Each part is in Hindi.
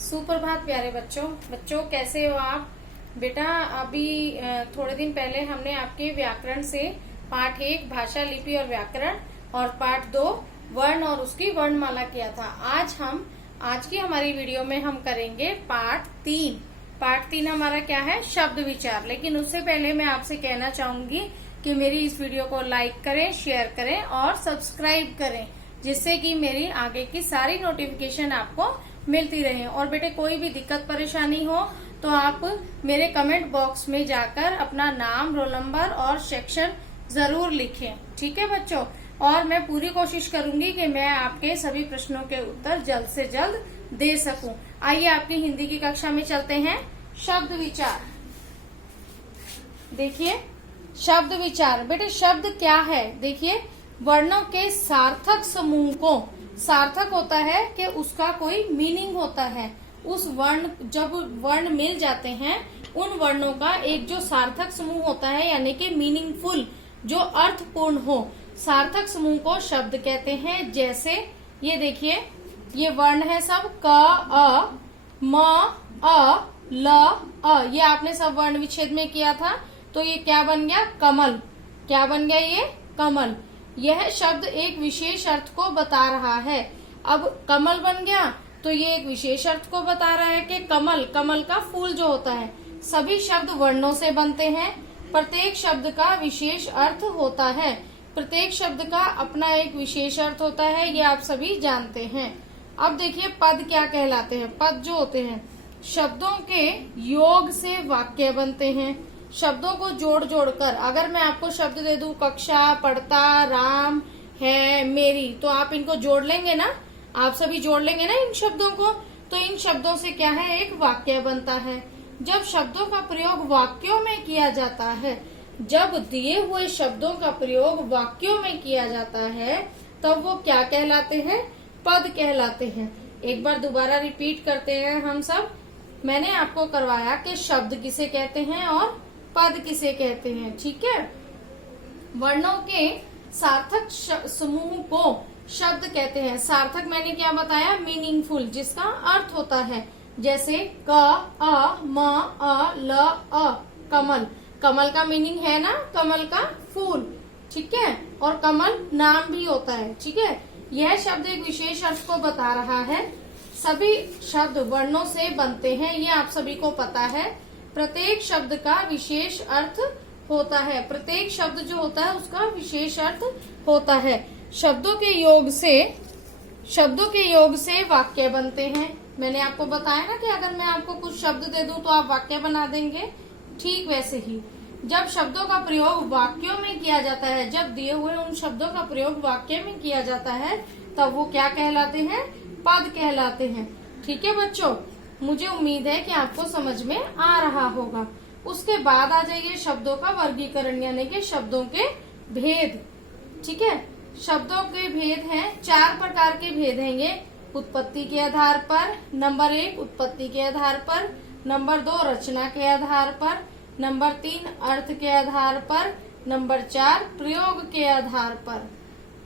सुप्रभात प्यारे बच्चों कैसे हो आप। बेटा अभी थोड़े दिन पहले हमने आपके व्याकरण से पाठ 1 भाषा लिपि और व्याकरण और पाठ 2 वर्ण और उसकी वर्णमाला किया था। आज की हमारी वीडियो में हम करेंगे पाठ 3। पाठ 3 हमारा क्या है, शब्द विचार। लेकिन उससे पहले मैं आपसे कहना चाहूंगी कि मेरी इस वीडियो को लाइक करें, शेयर करें और सब्सक्राइब करें, जिससे कि मेरी आगे की सारी नोटिफिकेशन आपको मिलती रहे। और बेटे कोई भी दिक्कत परेशानी हो तो आप मेरे कमेंट बॉक्स में जाकर अपना नाम, रोल नंबर और सेक्शन जरूर लिखें, ठीक है बच्चों। और मैं पूरी कोशिश करूंगी कि मैं आपके सभी प्रश्नों के उत्तर जल्द से जल्द दे सकूं। आइए आपकी हिंदी की कक्षा में चलते हैं। शब्द विचार देखिए, शब्द विचार बेटे शब्द क्या है। देखिए, वर्णों के सार्थक समूह को, सार्थक होता है कि उसका कोई मीनिंग होता है। उस वर्ण, जब वर्ण मिल जाते हैं उन वर्णों का एक जो सार्थक समूह होता है, यानी कि मीनिंगफुल, जो अर्थपूर्ण हो, सार्थक समूह को शब्द कहते हैं। जैसे ये देखिए, ये वर्ण है सब, क, अ, म, अ, ल, अ। ये आपने सब वर्ण विच्छेद में किया था, तो ये क्या बन गया, कमल। क्या बन गया, ये कमल। यह शब्द एक विशेष अर्थ को बता रहा है। अब कमल बन गया तो ये एक विशेष अर्थ को बता रहा है कि कमल, कमल का फूल जो होता है। सभी शब्द वर्णों से बनते हैं। प्रत्येक शब्द का विशेष अर्थ होता है। प्रत्येक शब्द का अपना एक विशेष अर्थ होता है, ये आप सभी जानते हैं। अब देखिए पद क्या कहलाते हैं। पद जो होते हैं, शब्दों के योग से वाक्य बनते हैं। शब्दों को जोड़ जोड़ कर, अगर मैं आपको शब्द दे दूं कक्षा, पढ़ता, राम, है, मेरी, तो आप इनको जोड़ लेंगे ना, आप सभी जोड़ लेंगे ना इन शब्दों को। तो इन शब्दों से क्या है, एक वाक्य बनता है। जब शब्दों का प्रयोग वाक्यों में किया जाता है, जब दिए हुए शब्दों का प्रयोग वाक्यों में किया जाता है, तब वो क्या कहलाते हैं, पद कहलाते हैं। एक बार दोबारा रिपीट करते हैं हम सब। मैंने आपको करवाया कि शब्द किसे कहते हैं और पद किसे कहते हैं, ठीक है। वर्णों के सार्थक समूह को शब्द कहते हैं। सार्थक मैंने क्या बताया, मीनिंगफुल, जिसका अर्थ होता है। जैसे क, अ, म, अ, ल, अ, कमल। कमल का मीनिंग है ना, कमल का फूल, ठीक है। और कमल नाम भी होता है, ठीक है। यह शब्द एक विशेष अर्थ को बता रहा है। सभी शब्द वर्णों से बनते हैं, ये आप सभी को पता है। प्रत्येक शब्द का विशेष अर्थ होता है। प्रत्येक शब्द जो होता है उसका विशेष अर्थ होता है। शब्दों के योग से वाक्य बनते हैं। मैंने आपको बताया ना कि अगर मैं आपको कुछ शब्द दे दूं तो आप वाक्य बना देंगे। ठीक वैसे ही जब शब्दों का प्रयोग वाक्यों में किया जाता है, जब दिए हुए उन शब्दों का प्रयोग वाक्य में किया जाता है, तब वो क्या कहलाते हैं, पद कहलाते हैं। ठीक है बच्चों, मुझे उम्मीद है कि आपको समझ में आ रहा होगा। उसके बाद आ जाइए शब्दों का वर्गीकरण, यानी कि शब्दों के भेद, ठीक है। शब्दों के भेद हैं, 4 प्रकार के भेद हैं ये। उत्पत्ति के आधार पर, नंबर 1 उत्पत्ति के आधार पर, नंबर 2 रचना के आधार पर, नंबर 3 अर्थ के आधार पर, नंबर 4 प्रयोग के आधार पर,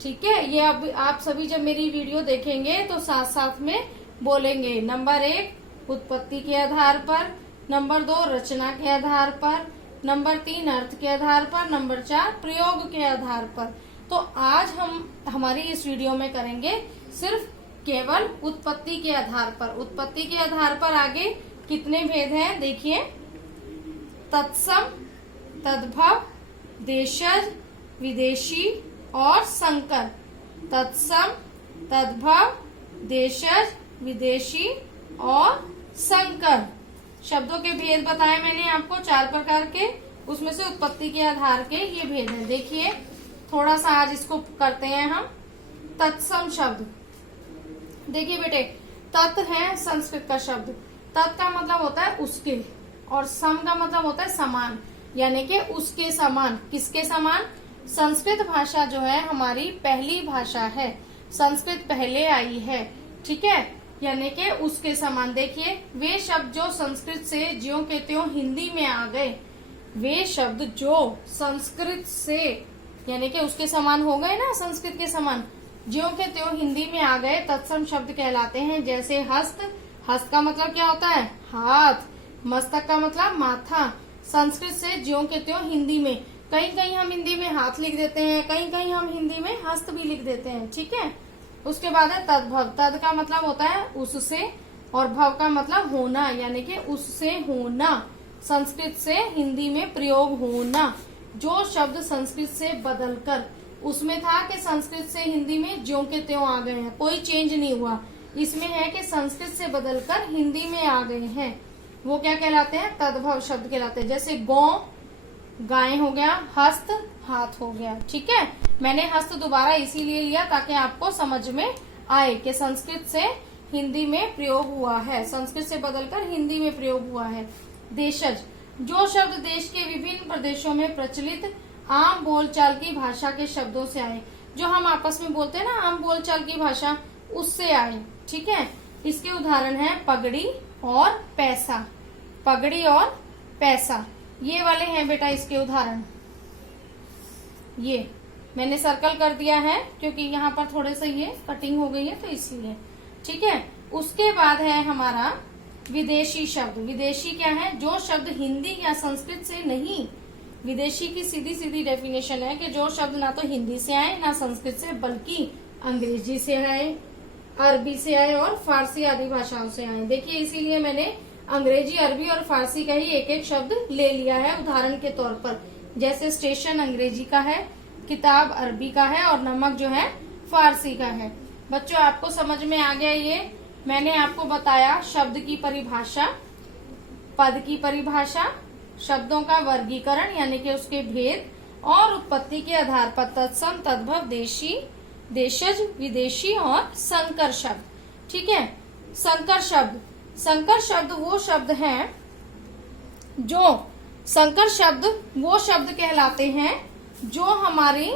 ठीक है। ये अब आप सभी जब मेरी वीडियो देखेंगे तो साथ साथ में बोलेंगे। नंबर 1 उत्पत्ति के आधार पर, नंबर 2 रचना के आधार पर, नंबर 3 अर्थ के आधार पर, नंबर 4 प्रयोग के आधार पर। तो आज हम हमारी इस वीडियो में करेंगे सिर्फ केवल उत्पत्ति के आधार पर। उत्पत्ति के आधार पर आगे कितने भेद हैं देखिए, तत्सम, तद्भव, देशज, विदेशी और संकर। तत्सम, तद्भव, देशज, विदेशी और संकर शब्दों के भेद बताए मैंने आपको 4 प्रकार के। उसमें से उत्पत्ति के आधार के ये भेद हैं। देखिए थोड़ा सा आज इसको करते हैं हम। तत्सम शब्द, देखिए बेटे, तत् है संस्कृत का शब्द। तत् का मतलब होता है उसके, और सम का मतलब होता है समान, यानी कि उसके समान। किसके समान, संस्कृत भाषा जो है हमारी पहली भाषा है, संस्कृत पहले आई है, ठीक है, यानी कि उसके समान। देखिए वे शब्द जो संस्कृत से ज्यों के त्यों हिंदी में आ गए, वे शब्द जो संस्कृत से यानी कि उसके समान हो गए ना, संस्कृत के समान, ज्यों के त्यों हिंदी में आ गए, तत्सम शब्द कहलाते हैं। जैसे हस्त, हस्त का मतलब क्या होता है? हाथ। मस्तक का मतलब माथा। संस्कृत से ज्यों के त्यों हिंदी में, कहीं कहीं हम हिंदी में हाथ लिख देते हैं, कहीं कहीं हम हिंदी में हस्त भी लिख देते हैं, ठीक है। उसके बाद है तद्भव। तद का मतलब होता है उससे, और भव का मतलब होना, यानी कि उससे होना, संस्कृत से हिंदी में प्रयोग होना। जो शब्द संस्कृत से बदलकर, उसमें था कि संस्कृत से हिंदी में ज्यों के त्यों आ गए हैं, कोई चेंज नहीं हुआ। इसमें है कि संस्कृत से बदलकर हिंदी में आ गए हैं, वो क्या कहलाते हैं? तद्भव शब्द कहलाते हैं। जैसे गौ गाय हो गया, हस्त हाथ हो गया, ठीक है। मैंने हस्त दोबारा इसीलिए लिया ताकि आपको समझ में आए कि संस्कृत से हिंदी में प्रयोग हुआ है, संस्कृत से बदलकर हिंदी में प्रयोग हुआ है। देशज, जो शब्द देश के विभिन्न प्रदेशों में प्रचलित आम बोलचाल की भाषा के शब्दों से आए, जो हम आपस में बोलते हैं ना आम बोलचाल की भाषा, उससे आए, ठीक है। इसके उदाहरण है पगड़ी और पैसा। पगड़ी और पैसा ये वाले हैं बेटा इसके उदाहरण। ये मैंने सर्कल कर दिया है क्योंकि यहाँ पर थोड़े से ये कटिंग हो गई है तो इसलिए, ठीक है। उसके बाद है हमारा विदेशी शब्द। विदेशी क्या है? जो शब्द हिंदी या संस्कृत से नहीं, विदेशी की सीधी सीधी डेफिनेशन है कि जो शब्द ना तो हिंदी से आए ना संस्कृत से, बल्कि अंग्रेजी से आए, अरबी से आए और फारसी आदि भाषाओं से आए। देखिए इसीलिए मैंने अंग्रेजी, अरबी और फारसी का ही एक एक शब्द ले लिया है उदाहरण के तौर पर। जैसे स्टेशन अंग्रेजी का है, किताब अरबी का है और नमक जो है फारसी का है। बच्चों आपको समझ में आ गया? ये मैंने आपको बताया शब्द की परिभाषा, पद की परिभाषा, शब्दों का वर्गीकरण यानी कि उसके भेद, और उत्पत्ति के आधार पर तत्सम, तद्भव, देशी, देशज, विदेशी और संकर शब्द, ठीक है। संकर शब्द, संकर शब्द वो शब्द हैं जो, संकर शब्द वो शब्द कहलाते हैं जो हमारी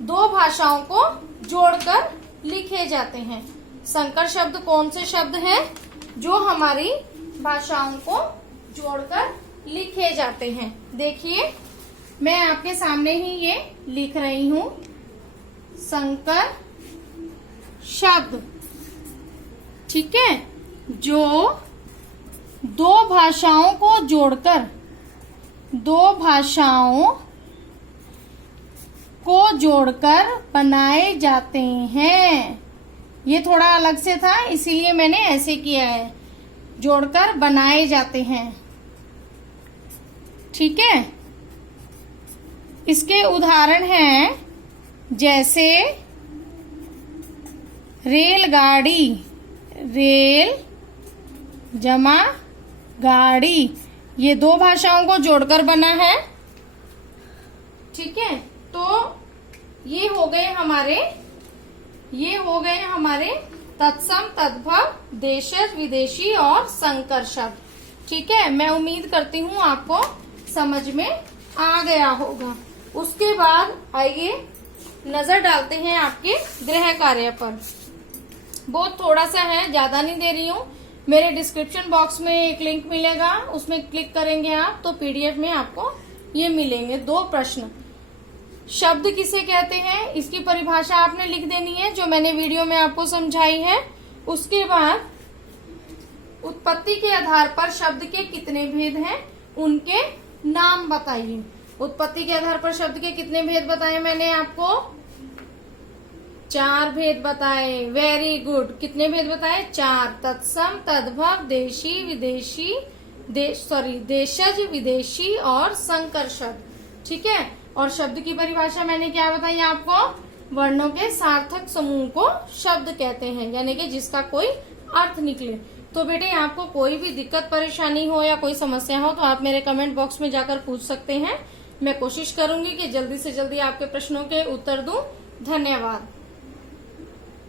दो भाषाओं को जोड़कर लिखे जाते हैं। संकर शब्द कौन से शब्द हैं? जो हमारी भाषाओं को जोड़कर लिखे जाते हैं। देखिए मैं आपके सामने ही ये लिख रही हूं, संकर शब्द, ठीक है, जो दो भाषाओं को जोड़कर, दो भाषाओं को जोड़कर बनाए जाते हैं। ये थोड़ा अलग से था इसीलिए मैंने ऐसे किया है, जोड़कर बनाए जाते हैं, ठीक है। इसके उदाहरण हैं जैसे रेलगाड़ी, रेल जमा गाड़ी, ये दो भाषाओं को जोड़कर बना है, ठीक है। तो ये हो गए हमारे तत्सम, तद्भव, देशज, विदेशी और संकर शब्द, ठीक है। मैं उम्मीद करती हूँ आपको समझ में आ गया होगा। उसके बाद आइए नजर डालते हैं आपके गृह कार्य पर। बहुत थोड़ा सा है, ज्यादा नहीं दे रही हूँ। मेरे डिस्क्रिप्शन बॉक्स में एक लिंक मिलेगा, उसमें क्लिक करेंगे आप तो पीडीएफ में आपको ये मिलेंगे 2 प्रश्न। शब्द किसे कहते हैं इसकी परिभाषा आपने लिख देनी है जो मैंने वीडियो में आपको समझाई है। उसके बाद उत्पत्ति के आधार पर शब्द के कितने भेद हैं उनके नाम बताइए। उत्पत्ति के आधार पर शब्द के कितने भेद बताए मैंने आपको? 4 भेद बताए। Very good. कितने भेद बताए? 4। तत्सम, तद्भव, देशी, विदेशी, देशज, विदेशी और संकर शब्द, ठीक है। और शब्द की परिभाषा मैंने क्या बताई आपको? वर्णों के सार्थक समूह को शब्द कहते हैं, यानी कि जिसका कोई अर्थ निकले। तो बेटे आपको कोई भी दिक्कत परेशानी हो या कोई समस्या हो तो आप मेरे कमेंट बॉक्स में जाकर पूछ सकते हैं। मैं कोशिश करूंगी कि जल्दी से जल्दी आपके प्रश्नों के उत्तर दूं। धन्यवाद।